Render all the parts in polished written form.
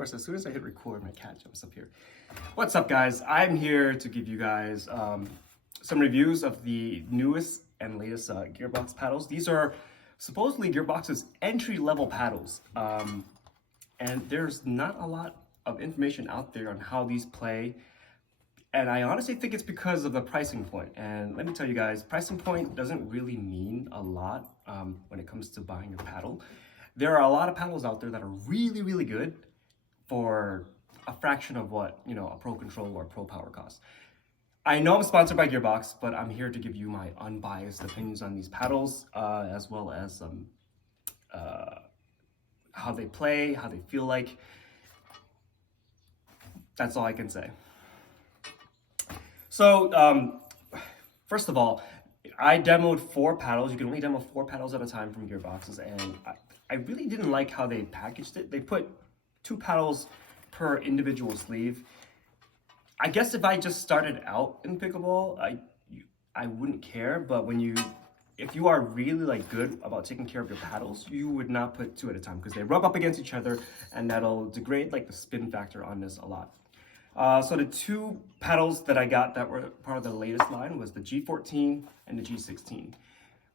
course, as soon as I hit record, my cat jumps up here. What's up, guys? I'm here to give you guys some reviews of the newest and latest Gearbox paddles. These are supposedly Gearbox's entry-level paddles. And there's not a lot of information out there on how these play. And I honestly think it's because of the pricing point. And let me tell you guys, pricing point doesn't really mean a lot when it comes to buying your paddle. There are a lot of paddles out there that are really, really good for a fraction of what, a Pro Control or Pro Power costs. I know I'm sponsored by Gearbox, but I'm here to give you my unbiased opinions on these paddles, as well as how they play, how they feel like. That's all I can say. So, first of all, I demoed 4 paddles. You can only demo 4 paddles at a time from Gearboxes, and I really didn't like how they packaged it. They put 2 paddles per individual sleeve. I guess if I just started out in pickleball, I wouldn't care, but if you are really good about taking care of your paddles, you would not put 2 at a time because they rub up against each other, and that'll degrade the spin factor on this a lot. So the 2 paddles that I got that were part of the latest line was the G14 and the G16.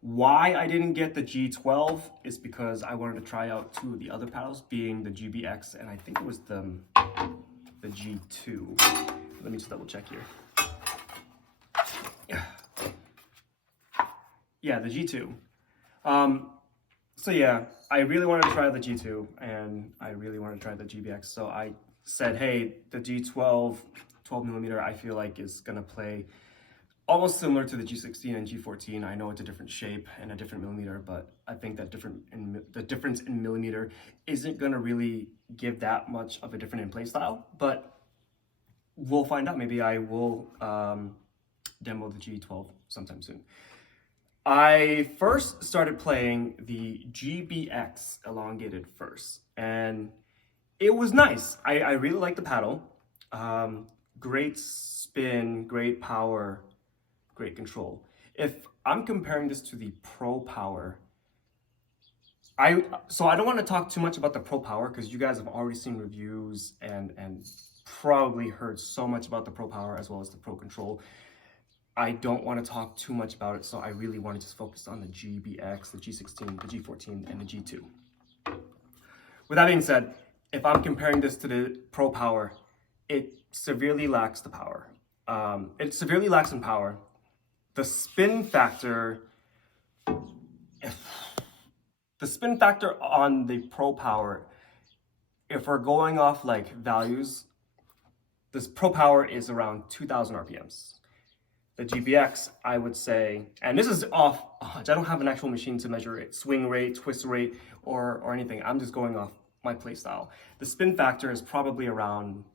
Why I didn't get the G12 is because I wanted to try out 2 of the other paddles, being the GBX and I think it was the G2. Let me just double check here. Yeah, the G2. So yeah, I really wanted to try the G2 and I really wanted to try the GBX. So I said, hey, the G12, 12mm, I feel like is gonna play almost similar to the G16 and G14. I know it's a different shape and a different millimeter, but I think that the difference in millimeter isn't gonna really give that much of a different in play style, but we'll find out. Maybe I will demo the G12 sometime soon. I first started playing the GBX elongated first, and it was nice. I really like the paddle. Great spin, great power, great control. If I'm comparing this to the Pro Power, so I don't want to talk too much about the Pro Power because you guys have already seen reviews and probably heard so much about the Pro Power as well as the Pro Control. I don't want to talk too much about it, so I really want to just focus on the GBX, the G16, the G14, and the G2. With that being said, if I'm comparing this to the Pro Power, it severely lacks the power. It severely lacks in power. The spin factor on the Pro Power, if we're going off values, this Pro Power is around 2,000 RPMs. The GBX, I would say, and this is off, I don't have an actual machine to measure it, swing rate, twist rate, or anything. I'm just going off my play style. The spin factor is probably around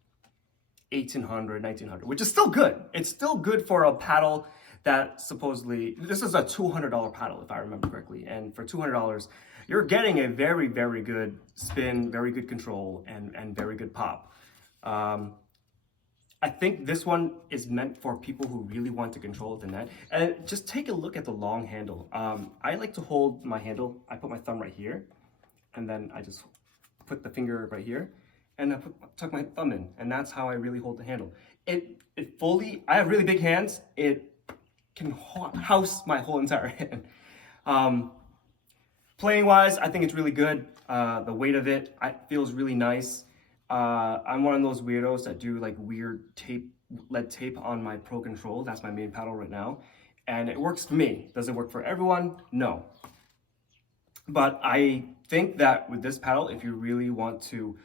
1,800, 1,900, which is still good. It's still good for a paddle that supposedly, this is a $200 paddle if I remember correctly, and for $200, you're getting a very, very good spin, very good control, and very good pop. I think this one is meant for people who really want to control the net. And just take a look at the long handle. I like to hold my handle, I put my thumb right here, and then I just put the finger right here, and I tuck my thumb in, and that's how I really hold the handle. I have really big hands, it can house my whole entire hand. Playing wise, I think it's really good. The weight of it feels really nice. I'm one of those weirdos that do weird lead tape on my Pro Control. That's my main paddle right now. And it works for me. Does it work for everyone? No. But I think that with this paddle, if you really want to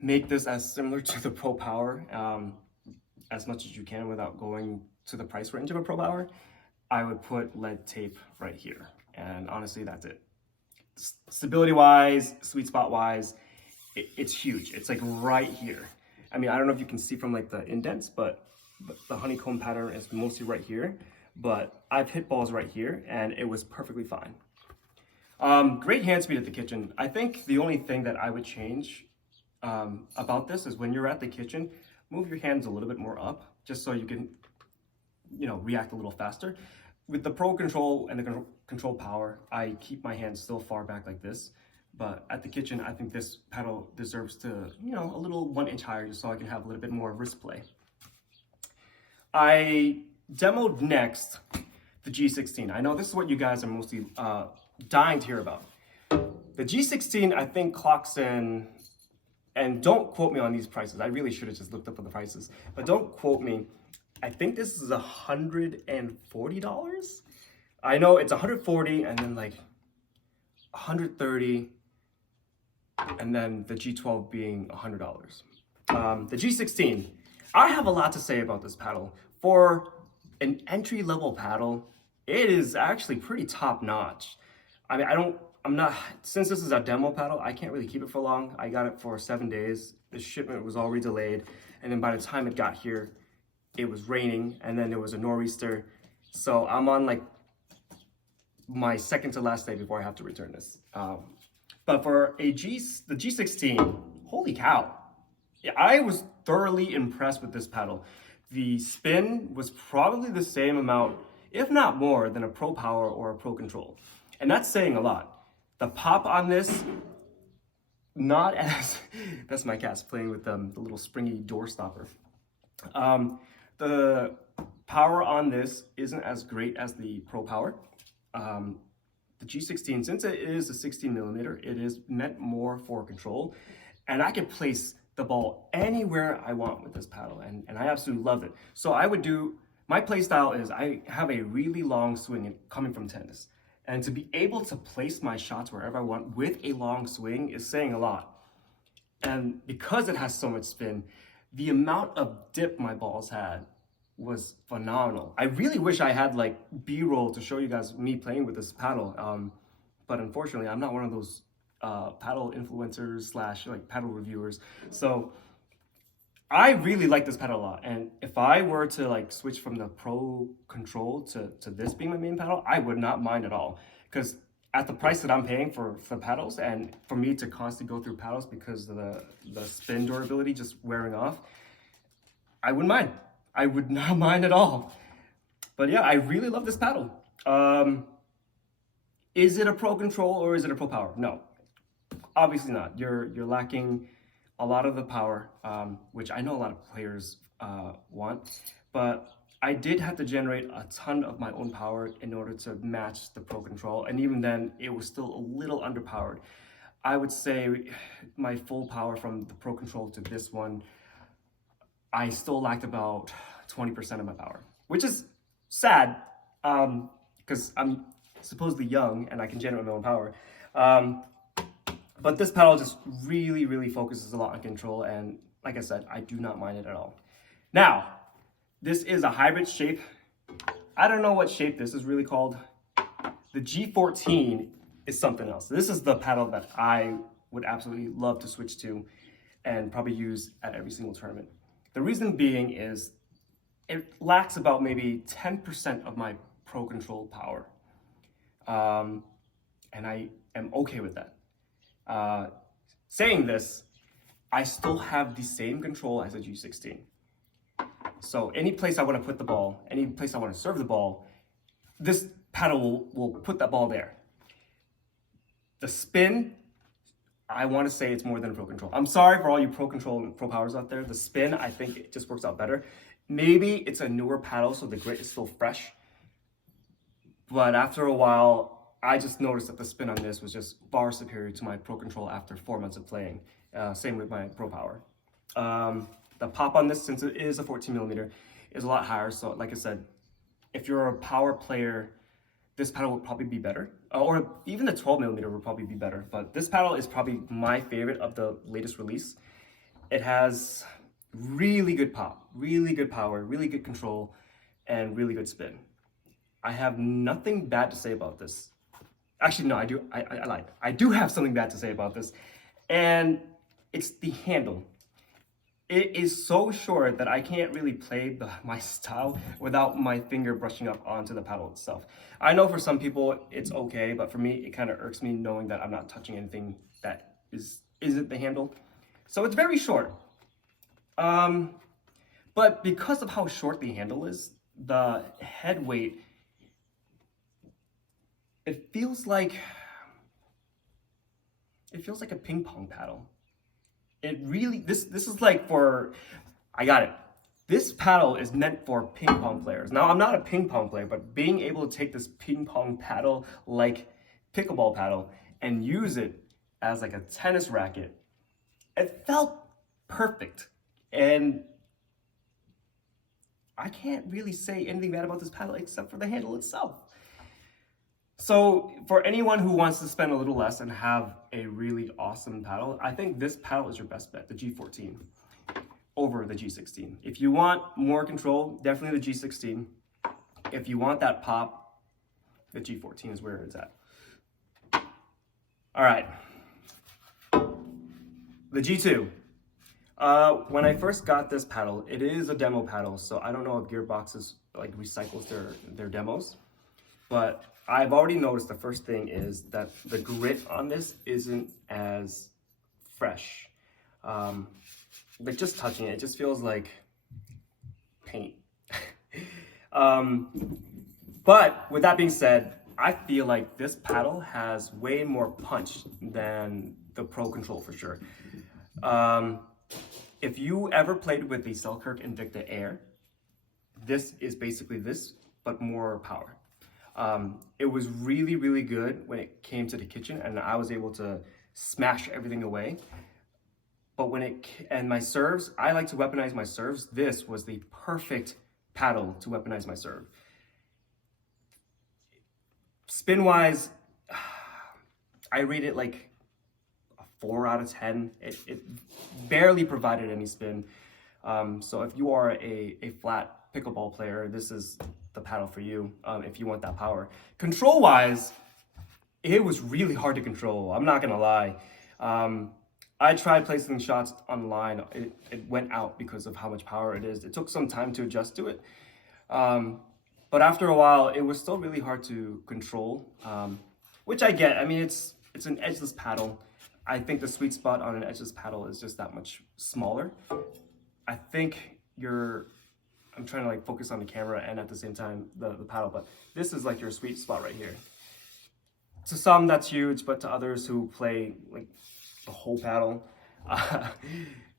make this as similar to the Pro Power as much as you can without going to the price range of a Pro Power, I would put lead tape right here. And honestly, that's it. Stability-wise, sweet spot-wise, it's huge. It's right here. I mean, I don't know if you can see from the indents, but the honeycomb pattern is mostly right here. But I've hit balls right here, and it was perfectly fine. Great hand speed at the kitchen. I think the only thing that I would change about this is when you're at the kitchen, move your hands a little bit more up, just so you can, react a little faster. With the Pro Control and the Control Power, I keep my hands still far back like this. But at the kitchen, I think this paddle deserves to, you know, a little 1 inch higher just so I can have a little bit more wrist play. I demoed next the G16. I know this is what you guys are mostly dying to hear about. The G16, I think, clocks in, and don't quote me on these prices. I really should have just looked up the prices, but don't quote me. I think this is $140. I know it's 140 and then like 130, and then the G12 being $100. The G16, I have a lot to say about this paddle. For an entry-level paddle, it is actually pretty top-notch. I mean, since this is a demo paddle, I can't really keep it for long. I got it for 7 days. The shipment was already delayed, and then by the time it got here, it was raining, and then there was a nor'easter. So I'm on like my second to last day before I have to return this. But for the G16, holy cow. Yeah, I was thoroughly impressed with this paddle. The spin was probably the same amount, if not more, than a Pro Power or a Pro Control. And that's saying a lot. The pop on this, not as, that's my cat's playing with the little springy door stopper. The power on this isn't as great as the Pro Power. The G16, since it is a 16mm, it is meant more for control, and I can place the ball anywhere I want with this paddle, and I absolutely love it. So my play style is I have a really long swing coming from tennis, and to be able to place my shots wherever I want with a long swing is saying a lot. And because it has so much spin, the amount of dip my balls had was phenomenal. I really wish I had like B-roll to show you guys me playing with this paddle, but unfortunately I'm not one of those paddle influencers / like paddle reviewers. So I really like this paddle a lot, and if I were to like switch from the Pro Control to this being my main paddle, I would not mind at all, because at the price that I'm paying for paddles, and for me to constantly go through paddles because of the spin durability just wearing off, I wouldn't mind. I would not mind at all. But yeah, I really love this paddle. Is it a Pro Control or is it a Pro Power? No, obviously not. You're lacking a lot of the power, which I know a lot of players want, but I did have to generate a ton of my own power in order to match the Pro Control, and even then, it was still a little underpowered. I would say my full power from the Pro Control to this one, I still lacked about 20% of my power, which is sad, because I'm supposedly young and I can generate my own power. But this paddle just really, really focuses a lot on control, and like I said, I do not mind it at all. Now, this is a hybrid shape. I don't know what shape this is really called. The G14 is something else. This is the paddle that I would absolutely love to switch to and probably use at every single tournament. The reason being is it lacks about maybe 10% of my Pro Control power. And I am okay with that. Saying this, I still have the same control as a G16. So any place I want to put the ball, any place I want to serve the ball, this paddle will put that ball there. The spin, I want to say it's more than a Pro Control. I'm sorry for all you Pro Control and Pro Powers out there. The spin, I think it just works out better. Maybe it's a newer paddle, so the grit is still fresh. But after a while, I just noticed that the spin on this was just far superior to my Pro Control after 4 months of playing. Same with my Pro Power. The pop on this, since it is a 14mm, is a lot higher. So like I said, if you're a power player, this paddle would probably be better. Or even the 12mm would probably be better. But this paddle is probably my favorite of the latest release. It has really good pop, really good power, really good control, and really good spin. I have nothing bad to say about this. Actually, no, I lied. I do have something bad to say about this, and it's the handle. It is so short that I can't really play my style without my finger brushing up onto the paddle itself. I know for some people it's okay, but for me it kind of irks me knowing that I'm not touching anything that isn't the handle. So it's very short. But because of how short the handle is, the head weight, it feels like it feels like a ping pong paddle. It really, this is like for, I got it. This paddle is meant for ping pong players. Now, I'm not a ping pong player, but being able to take this ping pong paddle like pickleball paddle and use it as like a tennis racket, it felt perfect. And I can't really say anything bad about this paddle except for the handle itself. So for anyone who wants to spend a little less and have a really awesome paddle, I think this paddle is your best bet, the G14, over the G16. If you want more control, definitely the G16. If you want that pop, the G14 is where it's at. All right, the G2. When I first got this paddle, it is a demo paddle, so I don't know if Gearbox is like recycles their demos, but I've already noticed the first thing is that the grit on this isn't as fresh. Like just touching it just feels like paint. But with that being said, I feel like this paddle has way more punch than the Pro Control for sure. If you ever played with the Selkirk Invicta Air, this is basically this, but more power. It was really, really good when it came to the kitchen, and I was able to smash everything away. But and my serves, I like to weaponize my serves. This was the perfect paddle to weaponize my serve. Spin-wise, I rate it like a 4 out of 10. It barely provided any spin. So if you are a flat pickleball player, this is the paddle for you if you want that power. Control-wise, it was really hard to control. I'm not gonna lie. I tried placing shots online. It went out because of how much power it is. It took some time to adjust to it. But after a while, it was still really hard to control, which I get. I mean, it's an edgeless paddle. I think the sweet spot on an edgeless paddle is just that much smaller. I think I'm trying to like focus on the camera and at the same time the paddle, but this is like your sweet spot right here. To some that's huge, but to others who play like the whole paddle,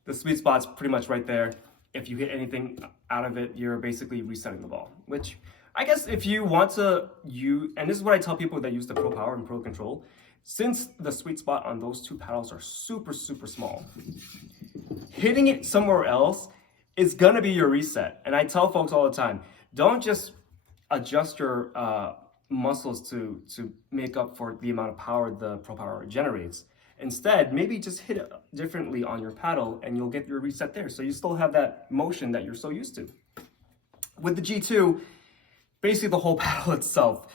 the sweet spot's pretty much right there. If you hit anything out of it, you're basically resetting the ball, which I guess if you want to use, and this is what I tell people that use the Pro Power and Pro Control, since the sweet spot on those two paddles are super, super small, hitting it somewhere else is gonna be your reset. And I tell folks all the time, don't just adjust your muscles to make up for the amount of power the Pro Power generates. Instead, maybe just hit it differently on your paddle and you'll get your reset there. So you still have that motion that you're so used to. With the G2, basically the whole paddle itself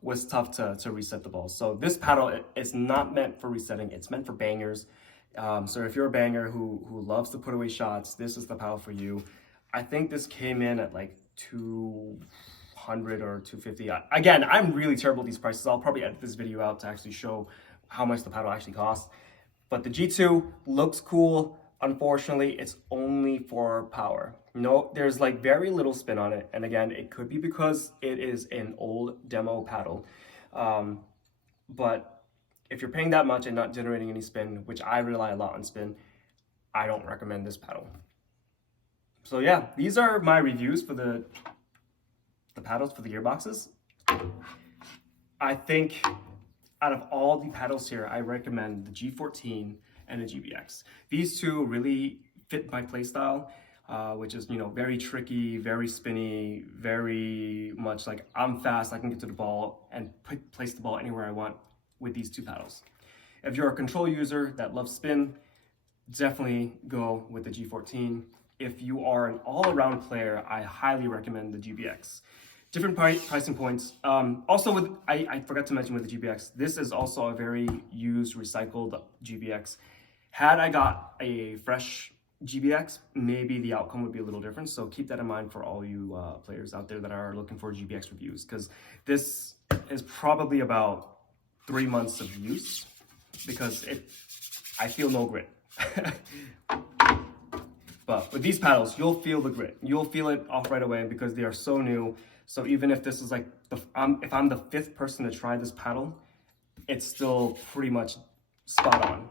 was tough to reset the ball. So this paddle is not meant for resetting, it's meant for bangers. So if you're a banger who loves to put away shots, this is the paddle for you. I think this came in at like 200 or 250. Again, I'm really terrible at these prices. I'll probably edit this video out to actually show how much the paddle actually costs. But the G2 looks cool. Unfortunately, it's only for power. No, there's like very little spin on it. And again, it could be because it is an old demo paddle. But if you're paying that much and not generating any spin, which I rely a lot on spin, I don't recommend this paddle. So yeah, these are my reviews for the paddles for the gearboxes. I think out of all the paddles here, I recommend the G14 and the GBX. These two really fit my playstyle, which is, very tricky, very spinny, very much like I'm fast, I can get to the ball and place the ball anywhere I want with these two paddles. If you're a control user that loves spin, definitely go with the G14. If you are an all-around player, I highly recommend the GBX. Different pricing points. Also, I forgot to mention with the GBX, this is also a very used, recycled GBX. Had I got a fresh GBX, maybe the outcome would be a little different. So keep that in mind for all you players out there that are looking for GBX reviews, because this is probably about 3 months of use, because I feel no grit. But with these paddles, you'll feel the grit. You'll feel it off right away because they are so new. So even if this is like, if I'm the 5th person to try this paddle, it's still pretty much spot on.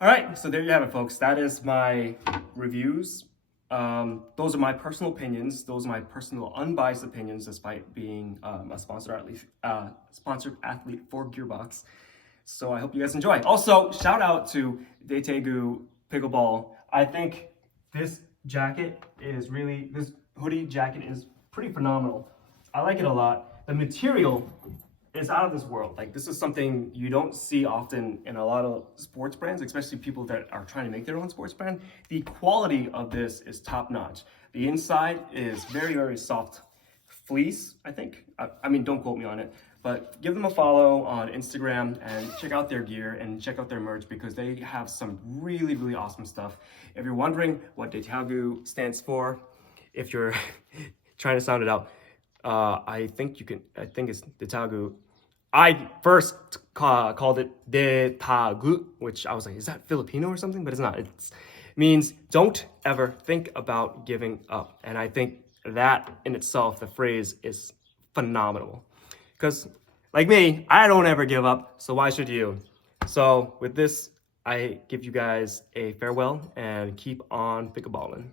All right, so there you have it, folks. That is my reviews. Those are my personal opinions. Those are my personal unbiased opinions, despite being a sponsored athlete for Gearbox. So I hope you guys enjoy. Also, shout out to Daetegu Pickleball. I think this hoodie jacket is pretty phenomenal. I like it a lot. The material is out of this world. Like, this is something you don't see often in a lot of sports brands, especially people that are trying to make their own sports brand. The quality of this is top notch. The inside is very, very soft fleece, I think. I mean, don't quote me on it, but give them a follow on Instagram and check out their gear and check out their merch, because they have some really, really awesome stuff. If you're wondering what Daetegu stands for, if you're trying to sound it out, I think it's Daetegu. I first called it Daetegu, which I was like, is that Filipino or something? But it's not. It means don't ever think about giving up. And I think that in itself, the phrase is phenomenal. Because like me, I don't ever give up, so why should you? So with this, I give you guys a farewell and keep on pickleballing.